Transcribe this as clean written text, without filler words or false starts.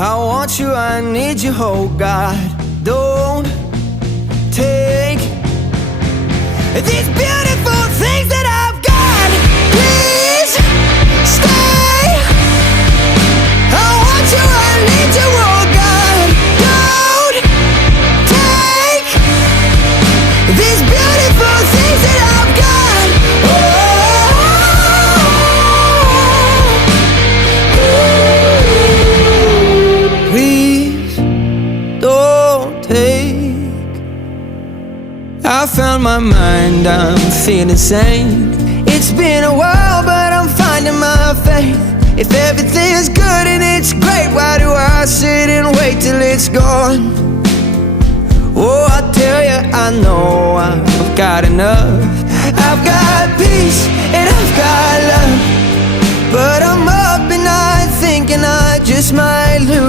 I want you, I need you, oh God. Don't take these beautiful things that I've got. Please stay. I want you, I need you, oh God. Don't take these beautiful things that I've got. Please don't take. I found my mind, I'm feeling sane. It's been a while, but I'm finding my faith. If everything's good and it's great, why do I sit and wait till it's gone? Oh, I tell you, I know I've got enough. I've got peace and I've got love, but I'm up and I'm thinking I just might lose.